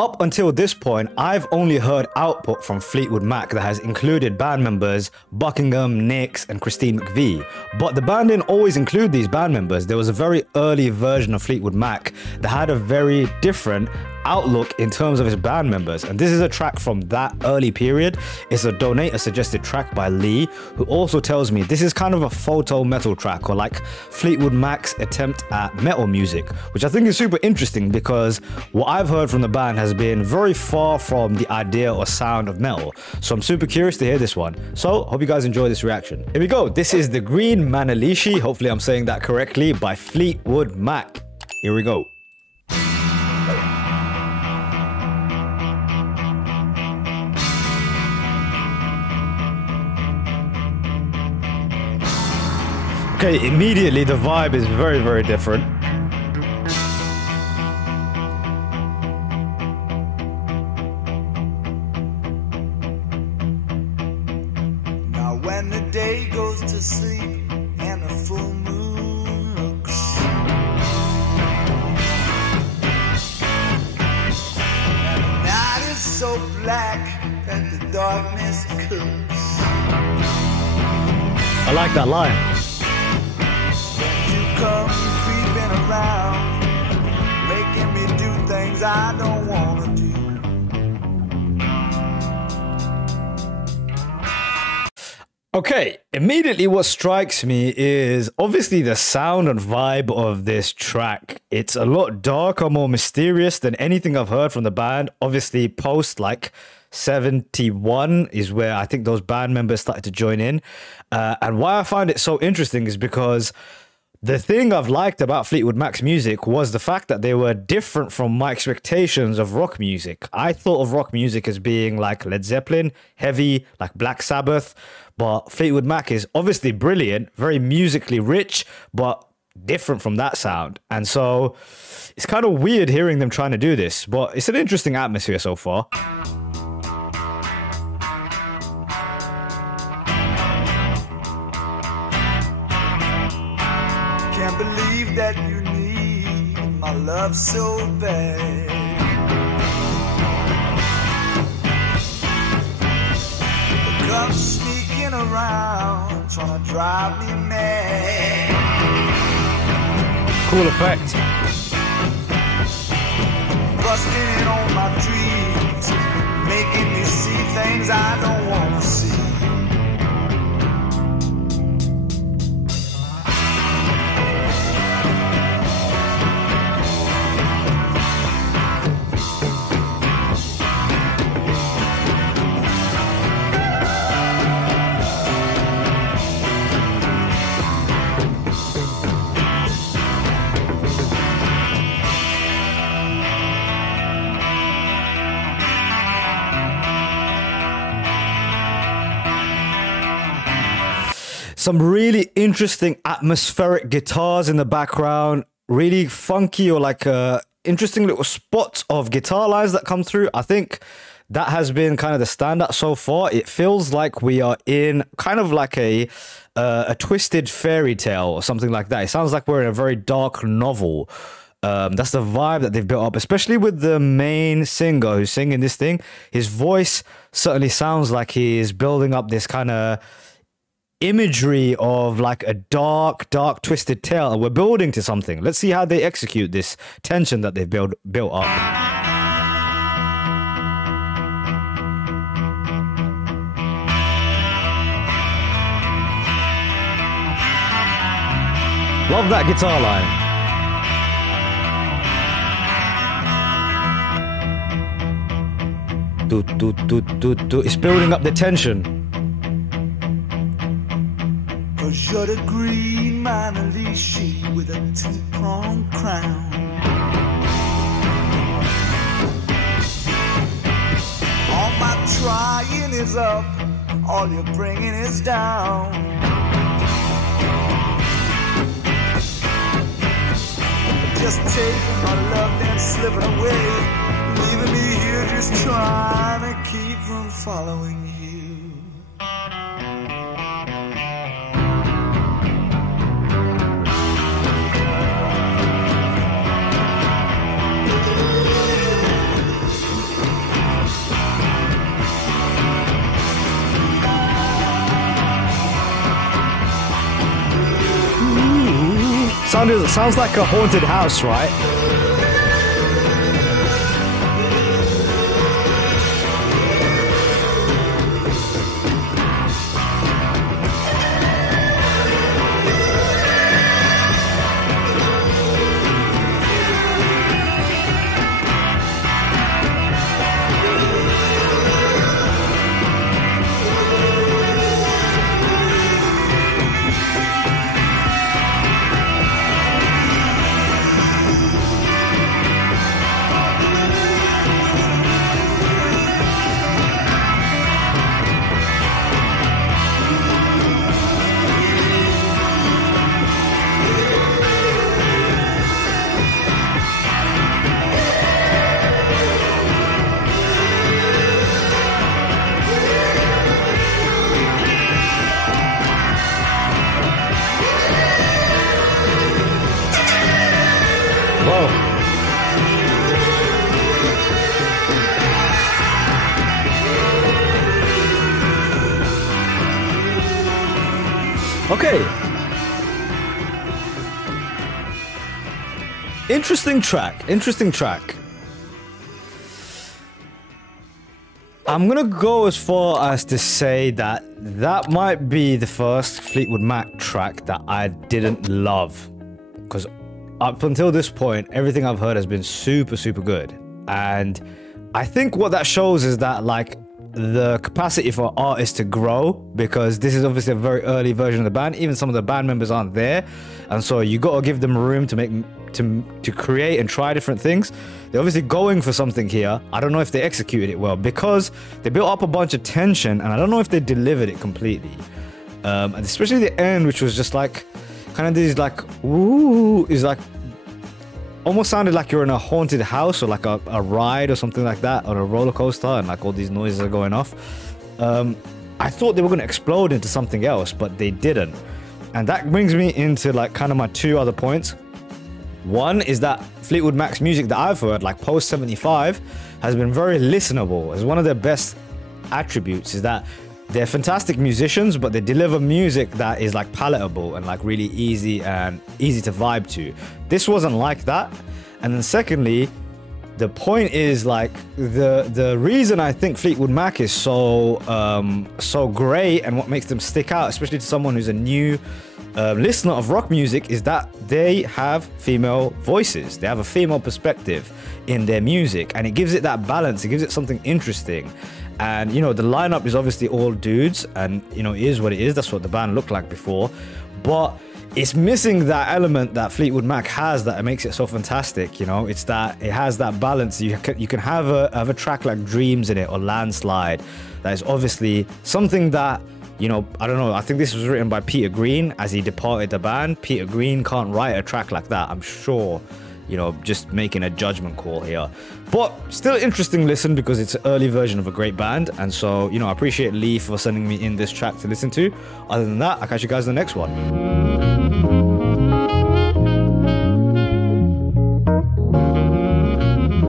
Up until this point, I've only heard output from Fleetwood Mac that has included band members Buckingham, Nix, and Christine McVie. But the band didn't always include these band members. There was a very early version of Fleetwood Mac that had a very different outlook in terms of its band members, and this is a track from that early period. It's a donate a suggested track by Lee, who also tells me this is kind of a photo metal track, or like Fleetwood Mac's attempt at metal music, which I think is super interesting because what I've heard from the band has been very far from the idea or sound of metal. So I'm super curious to hear this one. So hope you guys enjoy this reaction. Here we go. This is The Green Manalishi, hopefully I'm saying that correctly, by Fleetwood Mac. Here we go. Okay, immediately the vibe is very, very different. Now when the day goes to sleep and the full moon looks, and the night is so black that the darkness cooks. I like that line. Come creeping around, making me do things I don't want to do. Okay, immediately what strikes me is obviously the sound and vibe of this track. It's a lot darker, more mysterious than anything I've heard from the band. Obviously post like 71 is where I think those band members started to join in. And why I find it so interesting is because the thing I've liked about Fleetwood Mac's music was the fact that they were different from my expectations of rock music. I thought of rock music as being like Led Zeppelin, heavy, like Black Sabbath, but Fleetwood Mac is obviously brilliant, very musically rich, but different from that sound. And so it's kind of weird hearing them trying to do this, but it's an interesting atmosphere so far. Can't believe that you need my love so bad. But come sneaking around, trying to drive me mad. Cool effect. Busting in on my dreams, making me see things I don't want to see. Some really interesting atmospheric guitars in the background, really funky or like interesting little spots of guitar lines that come through. I think that has been kind of the standout so far. It feels like we are in kind of like a twisted fairy tale or something like that. It sounds like we're in a very dark novel. That's the vibe that they've built up, especially with the main singer who's singing this thing. His voice certainly sounds like he is building up this kind of imagery of like a dark twisted tale, and we're building to something. Let's see how they execute this tension that they've built up. Love that guitar line. It's building up the tension. 'Cause you're the green Manalishi with a two-pronged crown. All my trying is up, all you're bringing is down. Just taking my love and slipping away, leaving me here just trying to keep from following you. sounds like a haunted house, right? Okay. Interesting track. Interesting track. I'm gonna go as far as to say that that might be the first Fleetwood Mac track that I didn't love. Because up until this point, everything I've heard has been super, super good. And I think what that shows is that, like, the capacity for artists to grow, because this is obviously a very early version of the band. Even some of the band members aren't there, and so you got to give them room to make to create and try different things. They're obviously going for something here. I don't know if they executed it well, because they built up a bunch of tension, and I don't know if they delivered it completely. And especially the end, which was just like kind of these like ooh, is like almost sounded like you're in a haunted house or like a ride or something like that, or a roller coaster, and like all these noises are going off. I thought they were going to explode into something else, but they didn't. And that brings me into like kind of my two other points. One is that Fleetwood Mac's music that I've heard, like post 75, has been very listenable. As one of their best attributes is that they're fantastic musicians, but they deliver music that is like palatable and like really easy and easy to vibe to. This wasn't like that. And then secondly, the point is like the reason I think Fleetwood Mac is so so great, and what makes them stick out, especially to someone who's a new listener of rock music, is that they have female voices. They have a female perspective in their music, and it gives it that balance. It gives it something interesting. And, you know, the lineup is obviously all dudes, and, you know, it is what it is. That's what the band looked like before. But it's missing that element that Fleetwood Mac has that makes it so fantastic, you know? It's that it has that balance. You can have a track like Dreams in it, or Landslide. That is obviously something that, you know, I don't know. I think this was written by Peter Green as he departed the band. Peter Green can't write a track like that, I'm sure. You know, just making a judgment call here. But still interesting listen, because it's an early version of a great band. And so, you know, I appreciate Lee for sending me in this track to listen to. Other than that, I'll catch you guys in the next one.